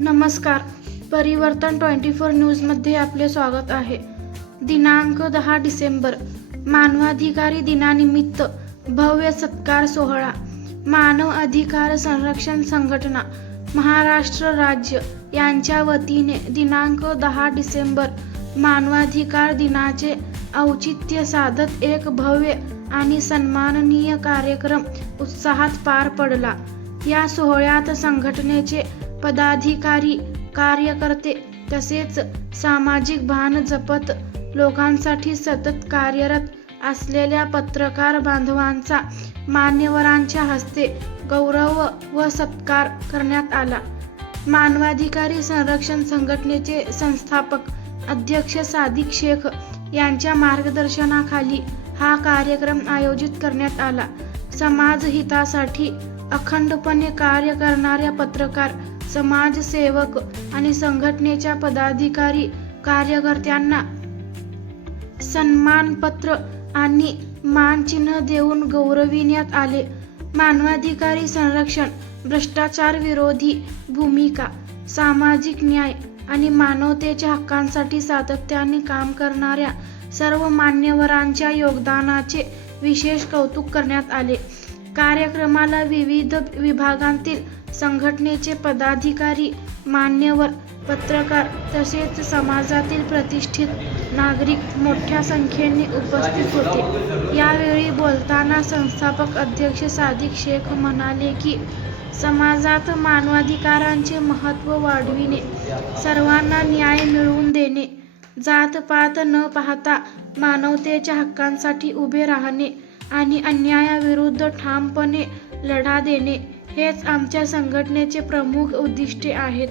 नमस्कार. परिवर्तन 24 न्यूजमध्ये आपले स्वागत आहे. दिनांक 10 डिसेंबर मानवाधिकारी दिनानिमित्त भव्य सत्कार सोहळा. मानव अधिकार संरक्षण संघटना महाराष्ट्र राज्य यांच्या वतीने दिनांक 10 डिसेंबर मानवाधिकार दिनाचे औचित्य साधत एक भव्य आणि सन्माननीय कार्यक्रम उत्साहात पार पडला. या सोहळ्यात संघटनेचे पदाधिकारी, कार्यकर्ते तसेच सामाजिक भान जपत लोकांसाठी सतत कार्यरत असलेल्या पत्रकार बांधवांचा मान्यवरांच्या हस्ते गौरव व सत्कार करण्यात आला. मानवाधिकारी संरक्षण संघटनेचे संस्थापक अध्यक्ष सादिक शेख यांच्या मार्गदर्शनाखाली हा कार्यक्रम आयोजित करण्यात आला. समाज हितासाठी अखंडपणे कार्य करणाऱ्या पत्रकार, समाजसेवक आणि संघटनेच्या पदाधिकारी, कार्यकर्त्यांना सन्मानपत्र आणि मानचिन्ह देऊन गौरविण्यात आले. मानवाधिकारी संरक्षण, भ्रष्टाचार विरोधी भूमिका, सामाजिक न्याय आणि मानवतेच्या हक्कांसाठी सातत्याने काम करणाऱ्या सर्व मान्यवरांच्या योगदानाचे विशेष कौतुक करण्यात आले. कार्यक्रमाला विविध विभागांतील संघटनेचे पदाधिकारी, मान्यवर, पत्रकार तसेच समाजातील प्रतिष्ठित नागरिक मोठ्या संख्येने उपस्थित होते. यावेळी बोलताना संस्थापक अध्यक्ष सादिक शेख म्हणाले की समाजात मानवाधिकारांचे महत्त्व वाढविणे, सर्वांना न्याय मिळवून देणे, जात-पात न पाहता मानवतेच्या हक्कांसाठी उभे राहणे आणि अन्यायाविरुद्ध ठामपणे लढा देणे हेच आमच्या संघटनेचे प्रमुख उद्दिष्टे आहेत.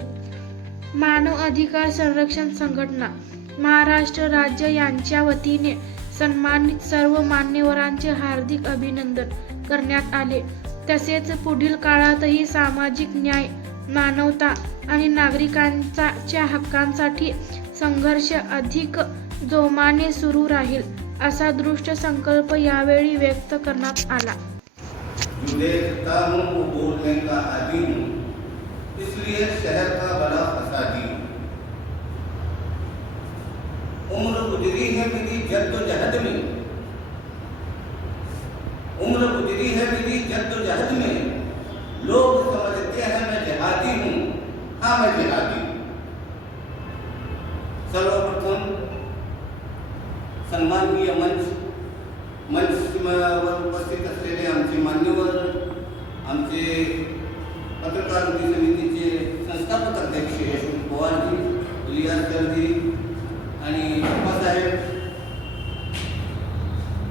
मानव अधिकार संरक्षण संघटना महाराष्ट्र राज्य यांच्या वतीने सन्मानित सर्व मान्यवरांचे हार्दिक अभिनंदन करण्यात आले. तसेच पुढील काळातही सामाजिक न्याय, मानवता आणि नागरिकांच्या हक्कांसाठी संघर्ष अधिक जोमाने सुरू राहील असा दृढ संकल्प यावेळी व्यक्त करण्यात आला. बोलने का आदी हूँ, इसलिए शहर का बड़ा फसादी हूँ। उम्र गुजरी है मेरी जद्दोजहद में, उम्र गुजरी है मेरी जद्दोजहद में, लोग समझते हैं मैं जिहादी हूँ, हाँ मैं जिहादी हूँ। सर्वप्रथम सन्माननीय मंचवर उपस्थित असलेले आमचे मान्यवर, आमचे पत्रकार समितीचे संस्थापक अध्यक्ष यशवंत पवारजी, इलियास सरजी आणि अप्पासाहेब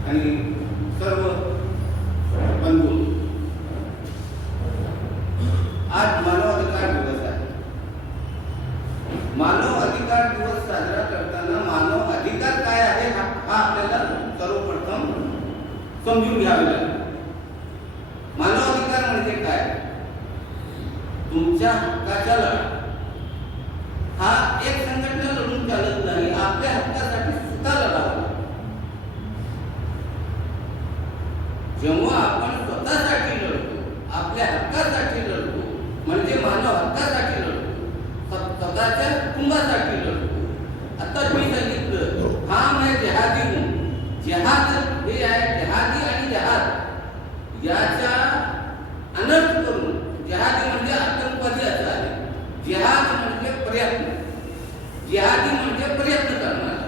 आणि सर्व बंधू, आज मानव अधिकार दिवस आहे. मानव अधिकार दिवस साजरा करताना मानव अधिकार काय आहे हा आपल्याला सर्वप्रथम समजून घ्यावे लागेल. मानव अधिकार म्हणजे काय? तुमच्या हक्काचा लढा हा एक संघटना लढून चालत नाही, आपल्या हक्कासाठी स्वतः लढावं. जेव्हा आपण स्वतःसाठी लढतो, आपल्या हक्कासाठी लढतो, म्हणजे मानव हक्कासाठी लढतो, स्वतःच्या कुटुंबासाठी लढतो. आता मी सांगितलं हा मैं जिहादी हूँ. जिहाद हे आहे, जिहादी आणि जिहाद याचा अनर्थ करून जिहादी म्हणजे आतंकवादी असं आहे. जिहाद म्हणजे प्रयत्न, जिहादी म्हणजे प्रयत्न करणारा.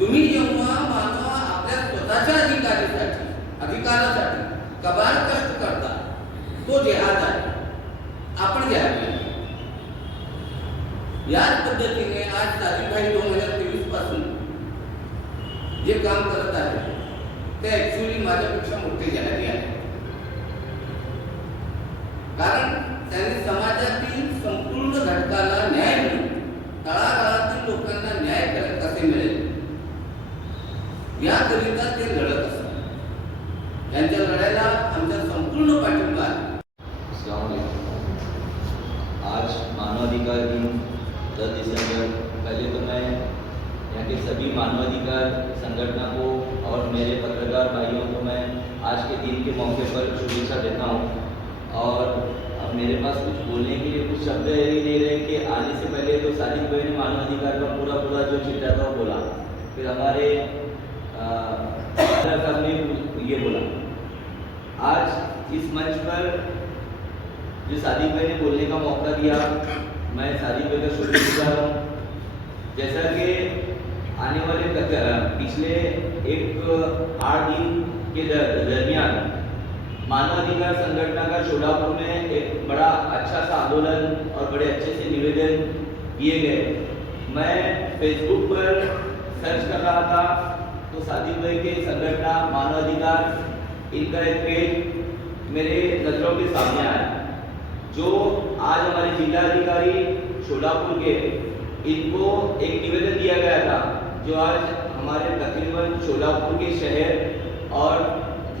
तुम्ही जेव्हा मानव आपल्या स्वतःच्या अधिकारासाठी कबाड कष्ट करता, तो जिहाद आहे. आपण जिहादी. याच पद्धतीने आज तारीख 2023 पासून जे काम करत आहे ते ऍक्च्युअली माझ्यापेक्षा मोठे जिहादी आहे. कारण त्यांनी समाजातील संपूर्ण घटकाला न्याय मिळेल, तळागाळातील लोकांना न्याय कसे मिळेल याकरिता ते लढत असतात. त्यांच्या लढाईला आमचा संपूर्ण पाठिंबा आहे. आज मानवाधिकार दिन 10 दिसंबर. पहले तो मैं यहाँ के सभी मानवाधिकार संगठन को और मेरे पत्रकार भाइयों को मैं आज के दिन के मौके पर शुभेच्छा देता हूँ और अब मेरे पास कुछ बोलने के लिए कुछ शब्द ही नहीं रहे कि आने से पहले तो सादिक भाई ने मानवाधिकार का पूरा पूरा जो चिट्ठा था वो बोला, फिर हमारे साहब ने ये बोला। आज इस मंच पर जो सादिक भाई ने बोलने का मौका दिया, मैं सादिक भाई का शुक्रगुजार हूँ। जैसा कि आने वाले पिछले 8 दिन के दरमियान मानवाधिकार संगठन का शोलापुर में एक बड़ा अच्छा सा आंदोलन और बड़े अच्छे से निवेदन दिए गए। मैं फेसबुक पर सर्च कर रहा था तो सादिक भाई के संगठन मानवाधिकार इनका एक पेज मेरे नजरों के सामने आया, जो आज हमारे जिलाधिकारी शोलापुर के इनको एक निवेदन दिया गया था, जो आज हमारे तकरीबन शोलापुर के शहर और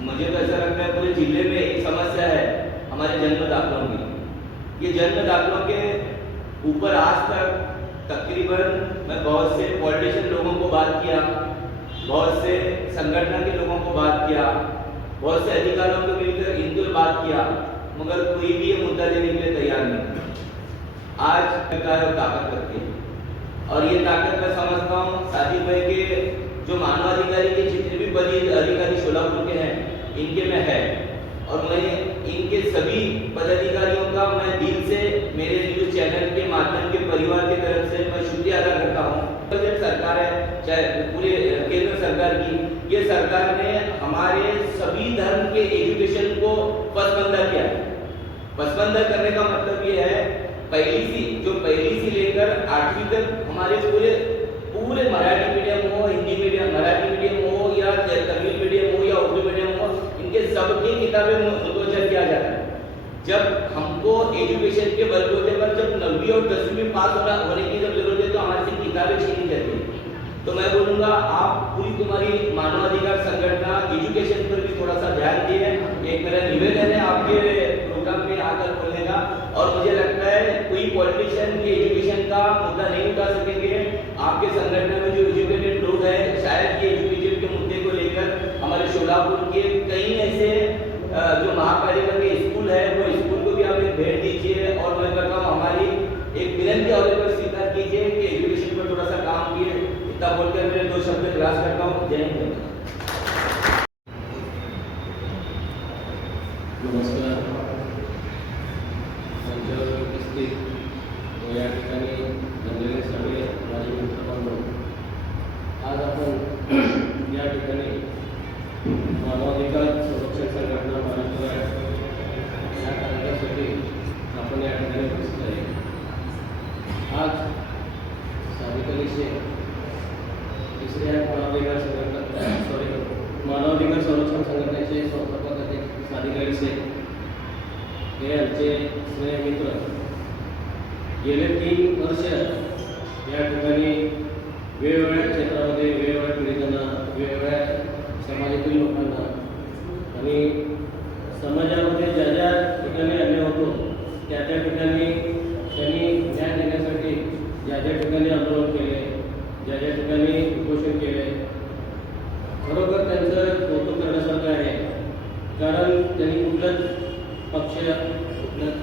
मुझे तो ऐसा लगता है पूरे जिले में एक समस्या है हमारे जन्म दाखिलों की। ये जन्म दाखिलों के ऊपर आज तक तकरीबन मैं बहुत से पॉलिटिशियन लोगों को बात किया, बहुत से संगठन के लोगों को बात किया, बहुत से अधिकारियों को मिलकर इनसे बात किया, मगर कोई भी ये मुद्दा लेने के लिए तैयार नहीं। आज सरकार और ताकत रखती है और ये ताकत मैं समझता हूँ सादिक भाई के जो मानवाधिकारी के जितने भी बड़े अधिकारी शोलापुर के हैं इनके में है, और मैं इनके सभी पदाधिकारियों का मैं दिल से मेरे न्यूज चैनल के माध्यम के परिवार की तरफ से मैं शुक्रिया अदा करता हूँ। बजट सरकार है चाहे पूरे केंद्र सरकार की, ये सरकार ने हमारे सभी धर्म के एजुकेशन को पसबंदा किया। पसबंदा करने का मतलब ये है पहली से लेकर 8वीं तक हमारे पूरे मराठी मीडियम हो, हिंदी मीडियम, मराठी मीडियम हो या तमिल मीडियम हो या उर्दू मीडियम हो, इनके सबकी किताबें मुद्दोजर किया जाता है। जब हमको एजुकेशन के बलबूते पर जब 9वीं और 10वीं में पास होने की जब जरूरत है तो हमारे से किताबें छीनी जाती है। तो मैं बोलूँगा आप पूरी तुम्हारी मानवाधिकार संगठन एजुकेशन पर भी थोड़ा सा ध्यान दिए। एक मेरा निवेदन है आपके प्रोग्राम में आकर बोलने का, और मुझे लगता है कोई पॉलिटिशियन की एजुकेशन का मुद्दा नहीं उठा सकेंगे। आपके संगठन में जो एजुकेटेड लोग हैं शायद ये एजुकेशन के मुद्दे को लेकर हमारे शोलापुर के कई ऐसे जो महापालिका के स्कूल है वो स्कूल को भी आप एक भेंट दीजिए, और मैं कहता हूँ हमारी एक विनंती और पर स्वीकार कीजिए कि एजुकेशन पर थोड़ा सा काम किए। इतना बोलकर मेरे 2 शब्द क्लास करता हूँ। जय हिंद। नमस्कार। मंचावर उपस्थित व या ठिकाणी जमलेले सगळे माझे मित्रबांधव, आज आपण या ठिकाणी मानवाधिकार संरक्षण संघटना मानवाधिकार या कार्यासाठी आपण या ठिकाणी उपस्थित आहे। आज सादिक अली शेख तिसऱ्या मानवाधिकार संरक्षण संघटनेचे संस्थापक अध्यक्ष सादिक अली शेख हे आमचे स्नेह मित्र गेले 3 वर्ष या ठिकाणी वेगवेगळ्या क्षेत्रामध्ये वेगवेगळ्या पीडितांना, वेगवेगळ्या समाजातील लोकांना आणि समाजामध्ये ज्या ज्या ठिकाणी अन्याय होतो त्या त्या ठिकाणी त्यांनी न्याय देण्यासाठी ज्या ज्या ठिकाणी आंदोलन केले, ज्या ज्या ठिकाणी उपोषण केले, खरोखर त्यांचं कौतुक करण्यासारखं आहे। कारण त्यांनी कुठल्याच पक्ष, कुठल्याच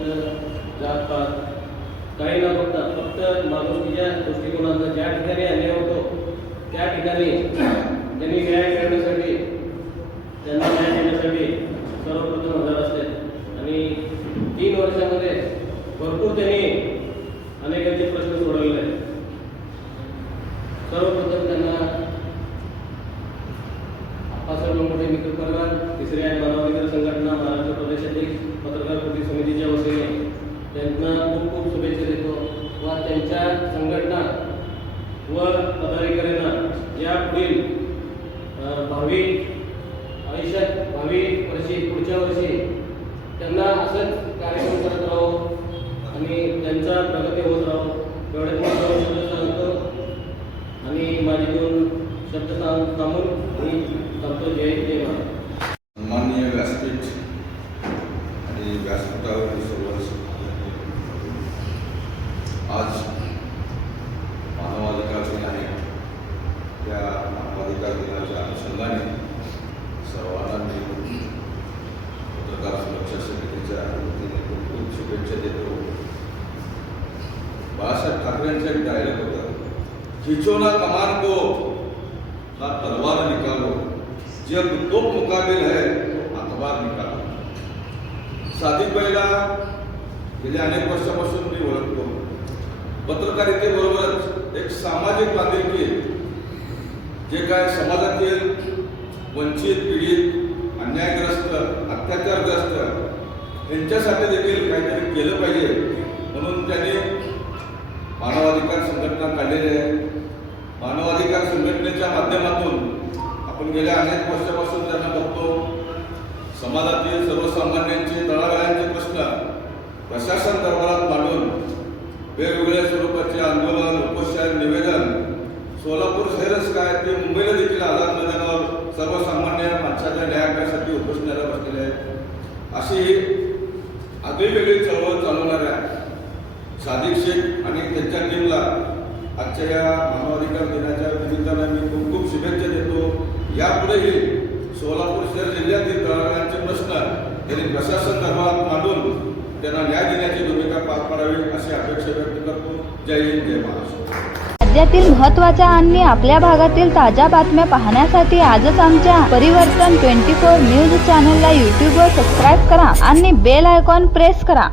जातपात काही न बघता फक्त माणुसकीच्या दृष्टिकोनातून ज्या ठिकाणी अन्याय होतो त्या ठिकाणी त्यांनी न्याय मिळवण्यासाठी, त्यांना न्याय देण्यासाठी सर्वप्रथम हजर असते। आणि 3 वर्षामध्ये भरपूर त्यांनी अनेकांचे प्रश्न सोडवले आहेत। सर्वप्रथम त्यांना आप्पासाहेब लोंढे मित्र परिवार, तिसऱ्या मानवाधिकार संघटना महाराष्ट्र प्रदेशातील पत्रकार कृती समितीच्या वतीने त्यांना खूप खूप शुभेच्छा देतो व त्यांच्या संघटना व पदाधिकाऱ्यांना या पुढील भावी आयुष्यात, भावी वर्षी, पुढच्या वर्षी त्यांना असंच कार्यक्रम करत राहो आणि त्यांचा प्रगती होत राहो एवढ्यात मी 2 शब्द सांगतो आणि माझे 2 शब्द थांबून मी सांगतो। जय जय महाराज। माननीय व्यासपीठ आणि व्यासपीठावरील सर्व आज मानवाधिकार दिन आहे। त्या मानवाधिकार दिनाच्या अनुषंगाने सर्वांना मी पत्रकार सुरक्षा समितीच्या वतीने खूप खूप शुभेच्छा बाळासाहेब ठाकरेंचं एक डायलॉग होतं, खिचो ना कमान को ना तलवार निकालो, जब तो मुकाबिल है अखबार निकालो. सादिक भाईला गेल्या अनेक वर्षापासून मी ओळखतो. पत्रकारितेबरोबरच एक सामाजिक बांधिलकी, जे काय समाजातील वंचित, पीडित, अन्यायग्रस्त, अत्याचारग्रस्त यांच्यासाठी देखील काहीतरी केलं पाहिजे म्हणून त्यांनी मानवाधिकार संघटना काढलेली आहे. मानवाधिकार संघटनेच्या माध्यमातून आपण गेल्या अनेक वर्षापासून त्यांना बघतो. समाजातील सर्वसामान्यांचे, तळागाळांचे प्रश्न प्रशासन दरबारात मांडून वेगवेगळ्या स्वरूपाचे आंदोलन, उपोषण, निवेदन, सोलापूर शहरच काय ते मुंबईला देखील आझाद मैदानावर सर्वसामान्य माणसाच्या न्यायासाठी उपोषणाला बसलेले आहेत. अशी आगळीवेगळी चळवळ चालवणाऱ्या सादिक शेख आणि त्यांच्या टीमला आजच्या या मानवाधिकार दिनाच्या निमित्तानं मी खूप खूप शुभेच्छा देतो. यापुढेही सोलापूर शहर जिल्ह्यातील तळागाळांचे प्रश्न त्यांनी प्रशासन दरबारात मांडून त्यांना न्याय देण्याची भूमिका पार पाडावी अशी अपेक्षा व्यक्त करतो. जय हिंद, जय महाराष्ट्र. राज्यातील महत्त्वाच्या आणि आपल्या भागातील ताज्या बातम्या पाहण्यासाठी आजच आमच्या परिवर्तन 24 न्यूज चॅनलला यूट्यूबवर सबस्क्राईब करा आणि बेल आयकॉन प्रेस करा.